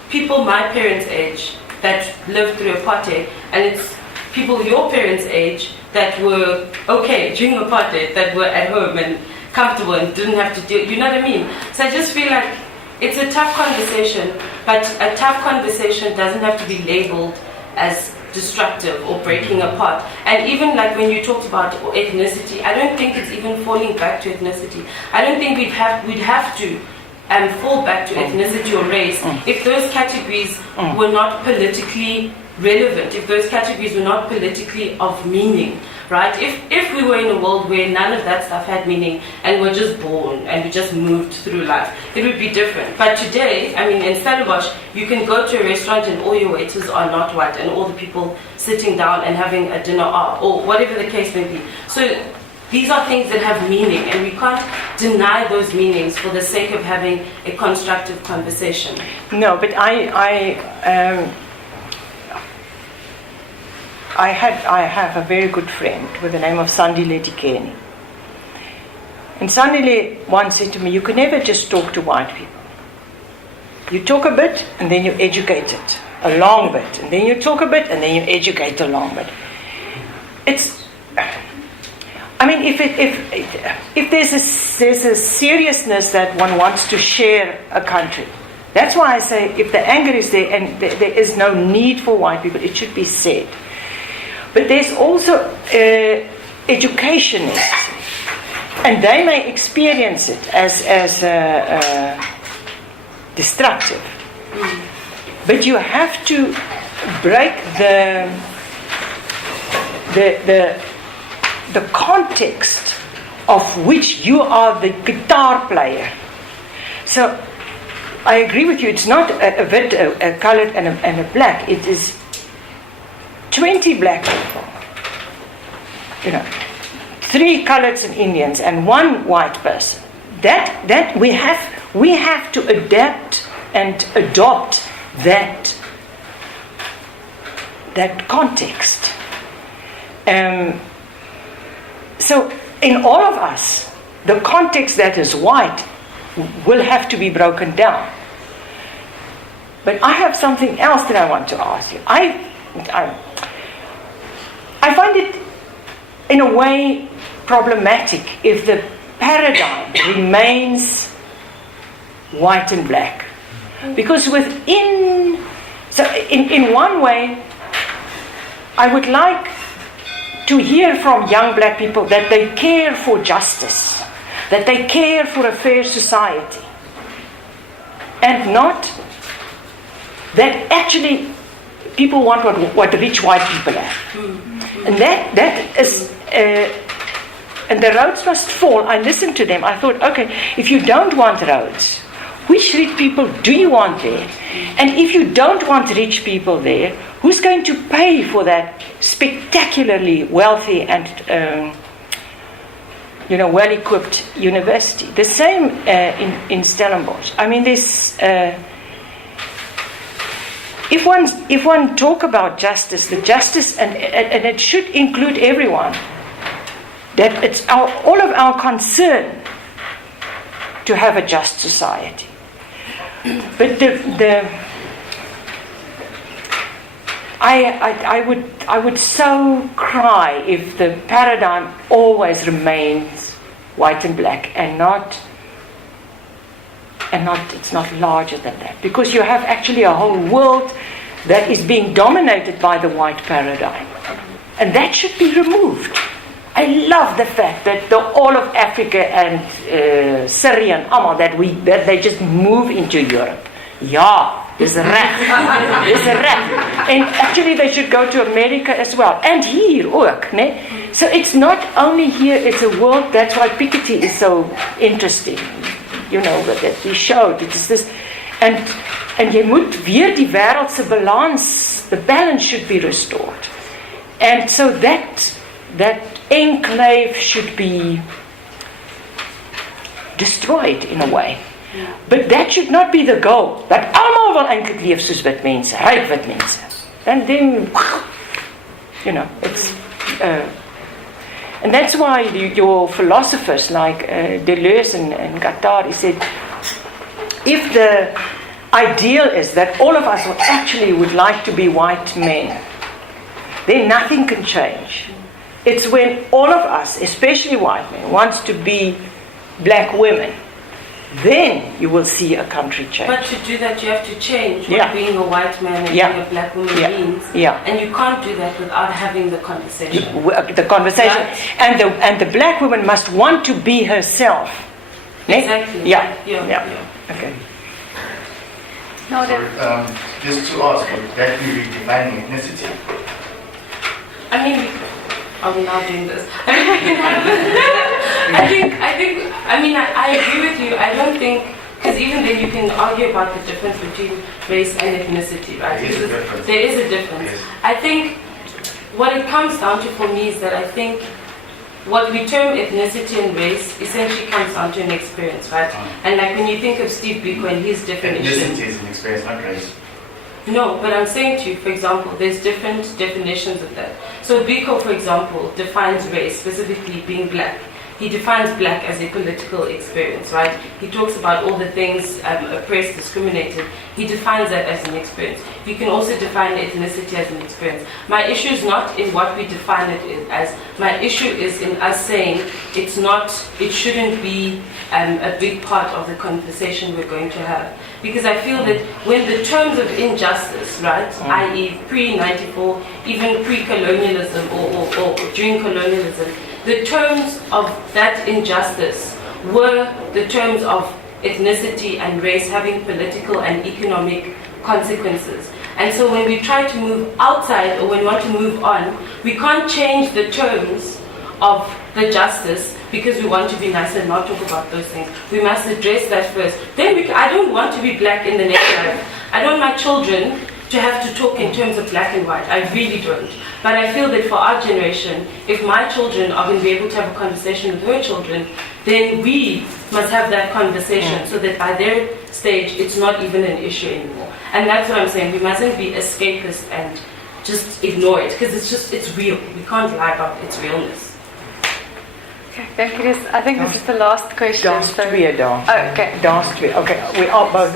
people my parents' age that lived through apartheid, and it's people your parents' age that were okay during apartheid, that were at home and comfortable and didn't have to deal, you know what I mean? So I just feel like it's a tough conversation, but a tough conversation doesn't have to be labeled as destructive or breaking apart. And even like when you talked about ethnicity, I don't think it's even falling back to ethnicity. I don't think we'd have to fall back to ethnicity or race if those categories were not politically relevant, if those categories were not politically of meaning, right? If we were in a world where none of that stuff had meaning and we're just born and we just moved through life, it would be different. But today, I mean, in Stellenbosch, you can go to a restaurant and all your waiters are not white and all the people sitting down and having a dinner are, or whatever the case may be. So these are things that have meaning, and we can't deny those meanings for the sake of having a constructive conversation. No, but I have a very good friend with the name of Sandile Dikeni. And Sandile once said to me, you can never just talk to white people. You talk a bit and then you educate it a long bit, and then you talk a bit and then you educate a long bit. I mean, if there's a seriousness that one wants to share a country, that's why I say if the anger is there and there is no need for white people, it should be said. But there's also education necessary, and they may experience it as destructive. But you have to break the context of which you are the guitar player. So I agree with you, it's not a colored and a black, it is 20 black people, 3 coloreds and Indians and 1 white person. That we have to adapt and adopt that context. So in all of us, the context that is white will have to be broken down. But I have something else that I want to ask you. I find it in a way problematic if the paradigm remains white and black. Because in one way, I would like to hear from young black people that they care for justice, that they care for a fair society, and not that actually people want what rich white people have. And that is, and the roads must fall. I listened to them. I thought, okay, if you don't want roads, which rich people do you want there? And if you don't want rich people there, who's going to pay for that spectacularly wealthy and well-equipped university? The same in Stellenbosch. I mean, this. If one talk about justice, the justice, and it should include everyone. that it's all of our concern to have a just society. But I would so cry if the paradigm always remains white and black and not it's not larger than that, because you have actually a whole world that is being dominated by the white paradigm, and that should be removed. I love the fact that all of Africa and Syria and allemaal that they just move into Europe. Ja, dis reg. Dis reg. And actually they should go to America as well. And here ook, né? So it's not only here, it's a world. That's why Piketty is so interesting. You know, that we showed. It is this, and jy moet weer die wêreld se balans, the balance should be restored. And so that enclave should be destroyed in a way. But that should not be the goal. Dat almal wil eintlik leef soos wit mense, ryk wit mense. And then, you know, it's and that's why your philosophers like Deleuze and Guattari said, if the ideal is that all of us actually would like to be white men, then nothing can change. It's when all of us, especially white men, wants to be black women, then you will see a country change. But to do that, you have to change what being a white man and being a black woman means. Yeah. And you can't do that without having the conversation. The conversation. Right. And the black woman must want to be herself. Exactly. Yeah. Okay. No, So, just to ask, would that be redefining ethnicity? I mean, are we now doing this? I agree with you. I don't think, because even then you can argue about the difference between race and ethnicity, right? There is a difference. There is a difference. Yes. I think what it comes down to for me is that I think what we term ethnicity and race essentially comes down to an experience, right? And like when you think of Steve Biko and his definition. Ethnicity is an experience, not race. No, but I'm saying to you, for example, there's different definitions of that. So Biko, for example, defines race, specifically being black. He defines black as a political experience, right? He talks about all the things oppressed, discriminated. He defines that as an experience. You can also define ethnicity as an experience. My issue is not in what we define it as. My issue is in us saying it shouldn't be a big part of the conversation we're going to have. Because I feel that when the terms of injustice, right, i.e. pre-94, even pre-colonialism or during colonialism, the terms of that injustice were the terms of ethnicity and race having political and economic consequences. And so when we try to move outside, or when we want to move on, we can't change the terms of the justice because we want to be nice and not talk about those things. We must address that first. Then I don't want to be black in the next life. I don't want my children to have to talk in terms of black and white. I really don't. But I feel that for our generation, if my children are going to be able to have a conversation with her children, then we must have that conversation so that by their stage, it's not even an issue anymore. And that's what I'm saying. We mustn't be escapist and just ignore it, because it's real. We can't lie about its realness. Okay, thank you. I think this is the last question. Dans twee dan. Oh, okay. Dans twee. Okay, we all both.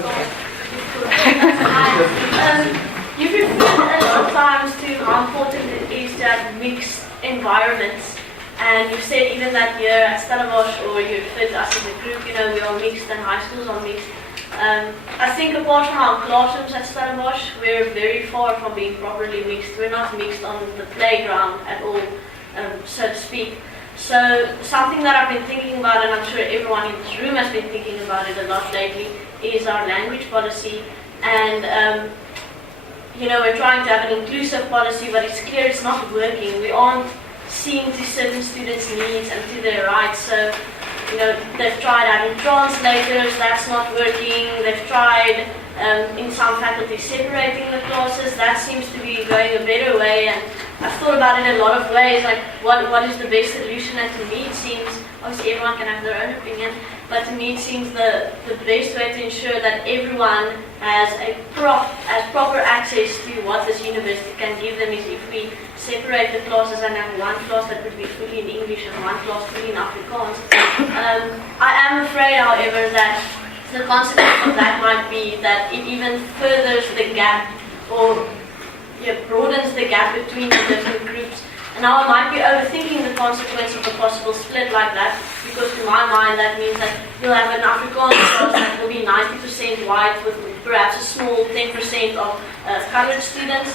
You've referred a lot of times to how important it is to have mixed environments, and you said even that here at Stellenbosch, or you referred to us as a group, we are mixed and high schools are mixed. I think apart from our classrooms at Stellenbosch, we're very far from being properly mixed. We're not mixed on the playground at all, so to speak. So something that I've been thinking about, and I'm sure everyone in this room has been thinking about it a lot lately, is our language policy. And we're trying to have an inclusive policy, but it's clear it's not working. We aren't seeing to certain students' needs and to their rights. So, they've tried having translators, that's not working. They've tried in some faculties separating the classes, that seems to be going a better way. And I've thought about it in a lot of ways, like what is the best solution, and to me it seems, obviously everyone can have their own opinion, but to me it seems the best way to ensure that everyone has proper access to what this university can give them is if we separate the classes and have one class that would be fully in English and one class fully in Afrikaans. I am afraid, however, that the consequence of that might be that it even furthers the gap or broadens the gap between the different groups. And now I might be overthinking the consequence of a possible split like that, because to my mind that means that you'll have an Afrikaans class that will be 90% white with perhaps a small 10% of colored students.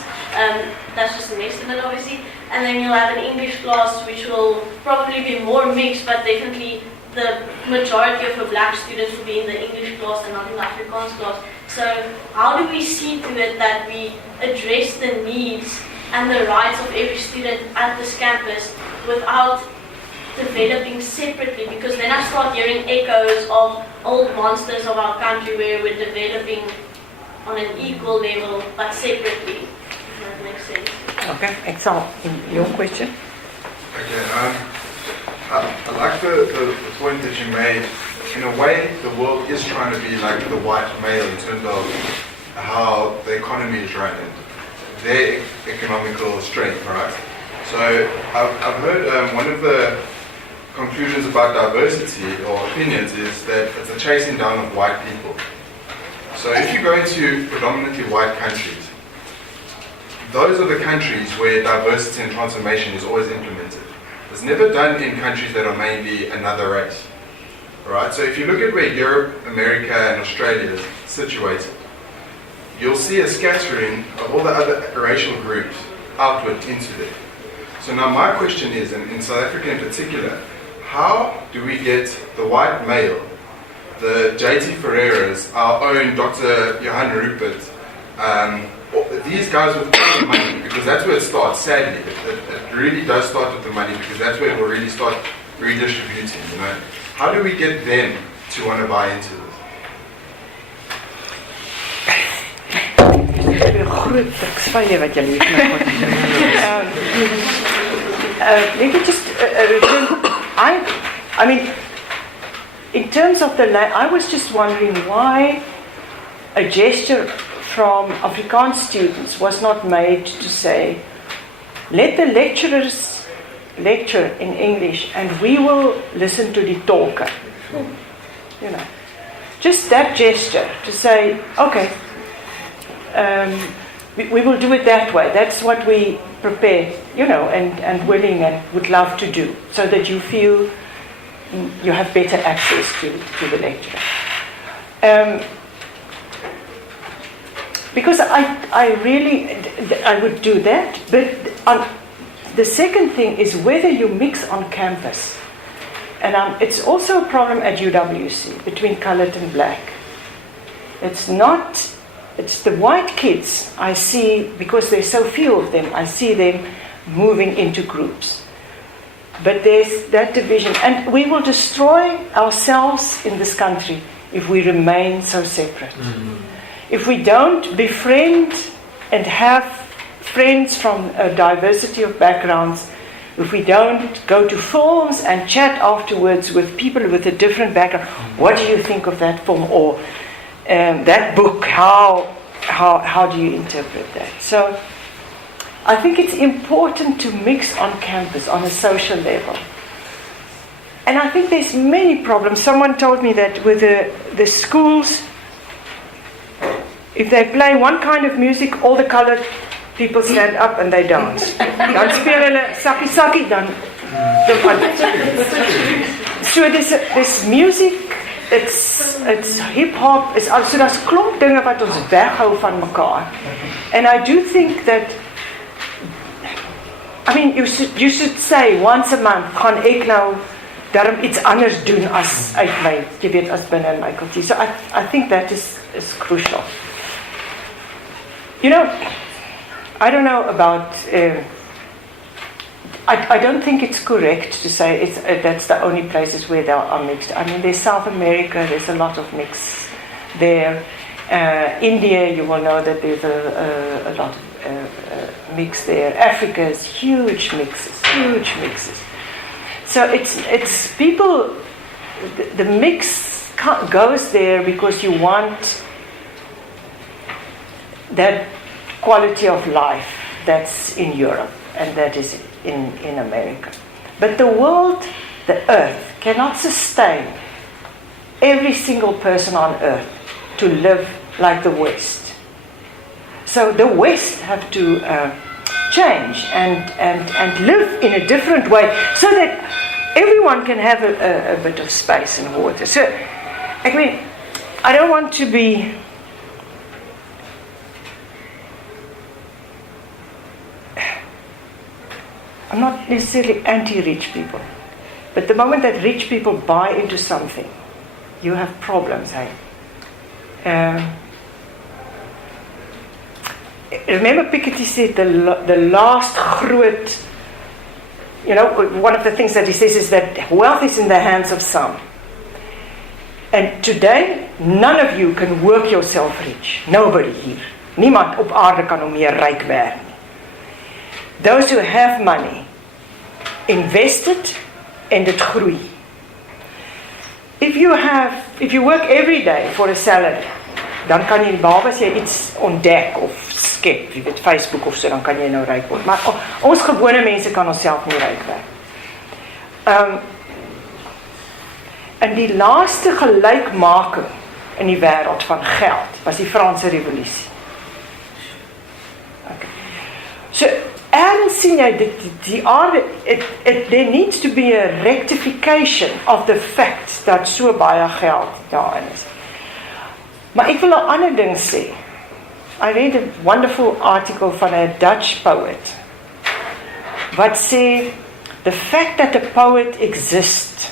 That's just an estimate, obviously. And then you'll have an English class which will probably be more mixed, but definitely the majority of the black students will be in the English class and not in the Afrikaans class. So how do we see to it that we address the needs and the rights of every student at this campus without developing separately? Because then I start hearing echoes of old monsters of our country where we're developing on an equal level but separately, if that makes sense. Okay, Excel, your question? Okay, I like the point that you made. In a way, the world is trying to be like the white male in terms of how the economy is running, their economical strength, right? So I've heard one of the conclusions about diversity or opinions is that it's a chasing down of white people. So if you go into predominantly white countries, those are the countries where diversity and transformation is always implemented. It's never done in countries that are mainly another race. Right? So if you look at where Europe, America and Australia is situated, you'll see a scattering of all the other racial groups outward into there. So now my question is, and in South Africa in particular, how do we get the white male, the J.T. Ferreiras, our own Dr. Johan Rupert, these guys with the money, because that's where it starts, sadly. It really does start with the money, because that's where it will really start redistributing, you know. How do we get them to want to buy into this? Let me just return. I mean, in terms of the land, I was just wondering why a gesture from Afrikaans students was not made to say, let the lecturers lecture in English and we will listen to the talker. You know, just that gesture to say, okay, we will do it that way. That's what we prepare, you know, and willing and would love to do, so that you feel you have better access to the lecture. Because I would do that, but the second thing is whether you mix on campus. And it's also a problem at UWC between coloured and black. It's the white kids I see, because there's so few of them, I see them moving into groups. But there's that division. And we will destroy ourselves in this country if we remain so separate. Mm-hmm. If we don't befriend and have friends from a diversity of backgrounds, if we don't go to films and chat afterwards with people with a different background, what do you think of that film or that book? How do you interpret that? So I think it's important to mix on campus on a social level. And I think there's many problems. Someone told me that with the schools, if they play one kind of music, all the colored people stand up and they dance. Dan speel hulle sakkie sakkie dan. So this music, it's hip hop, is also so daar's klomp dinge wat ons weghou van mekaar. And I do think that, I mean, you should say once a month gaan ek nou daarom iets anders doen as uit my, jy weet, as binne in my kultuur. So I think that is crucial. You know, I don't know about. I don't think it's correct to say that's the only places where there are mixed. I mean, there's South America. There's a lot of mix there. India, you will know that there's a lot of mix there. Africa is huge mixes. So it's people the mix goes there because you want that quality of life that's in Europe and that is in America. But the world, the earth, cannot sustain every single person on earth to live like the West. So the West have to change and live in a different way so that everyone can have a bit of space and water. So, I mean, I don't want to be I'm not necessarily anti-rich people, but the moment that rich people buy into something, you have problems, hey? Remember Piketty said the last groot, one of the things that he says is that wealth is in the hands of some. And today, none of you can work yourself rich. Nobody here. Niemand op aarde kan om meer ryk werk nie. Those who have money, invest it and it groei. If you work every day for a salary, dan kan jy behalwe as jy iets ontdek of skep, jy weet Facebook of so, dan kan jy nou ryk word. Maar ons gewone mense kan onsself nie ryk werk. En die laaste gelykmaking in die wêreld van geld was die Franse Revolusie. Okay. So, and sien jy die aarde, there needs to be a rectification of the fact dat so baie geld daarin is. Maar ek wil 'n ander ding sê. I read a wonderful article van 'n Dutch poet wat sê the fact that a poet exists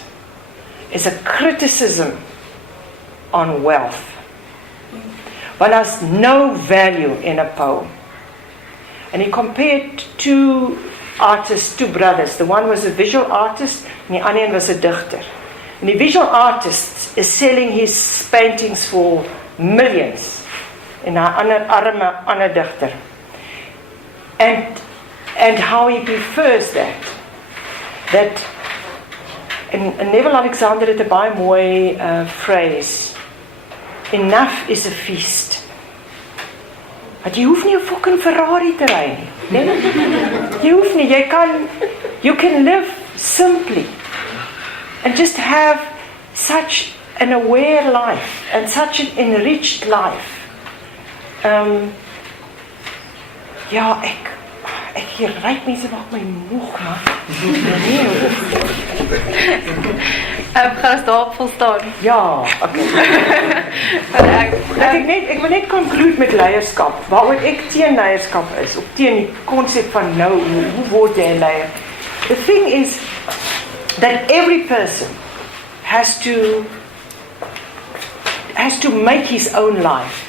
is a criticism on wealth. But there's no value in a poem. And he compared two artists, two brothers. The one was a visual artist, and the other one was a digter. And the visual artist is selling his paintings for millions. En 'n ander digter. And how he prefers that and Neville Alexander het 'n baie mooi phrase. Enough is a feast. Dat jy hoef nie 'n fucking Ferrari te ry nie. Jy hoef nie, you can live simply and just have such an aware life and such an enriched life. Ja, ek hier ryk mense maak my moeg, man. Gaan ons daarop volstaan? Ja, okay. Ek wil net conclude met leierskap. Waaroor ek teen leierskap is, of teen die konsep van nou, hoe word jy 'n leier? The thing is that every person has to make his own life.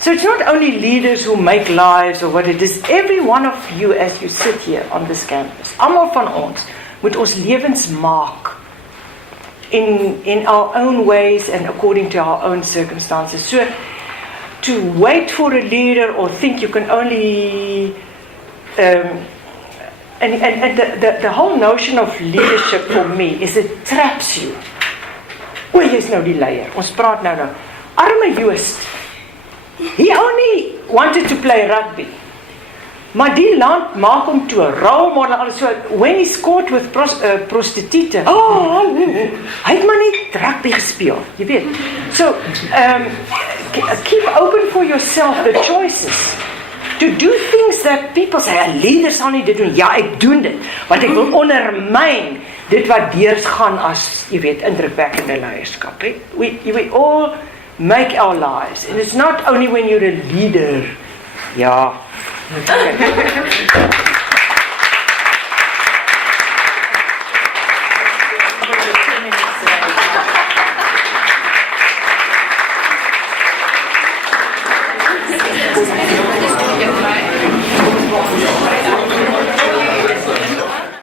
So it's not only leaders who make lives or what it is. Every one of you as you sit here on this campus, almal van ons moet ons lewens maak in our own ways and according to our own circumstances. So to wait for a leader or think you can only and the whole notion of leadership for me is it traps you. O, jy's nou die leier. Ons praat nou. Arme Joost. He only wanted to play rugby. Maar die land maak hom toe 'n role model. So when he's caught with prostitute, hy het maar net rugby gespeel, jy weet. So keep open for yourself the choices to do things that people say, 'n leier sal nie dit doen. Ja, ek doen dit, want ek wil ondermyn dit wat deursgaan as, jy weet, indrukwekkende leierskap. We all make our lives, and it's not only when you're a leader. Ja. Okay.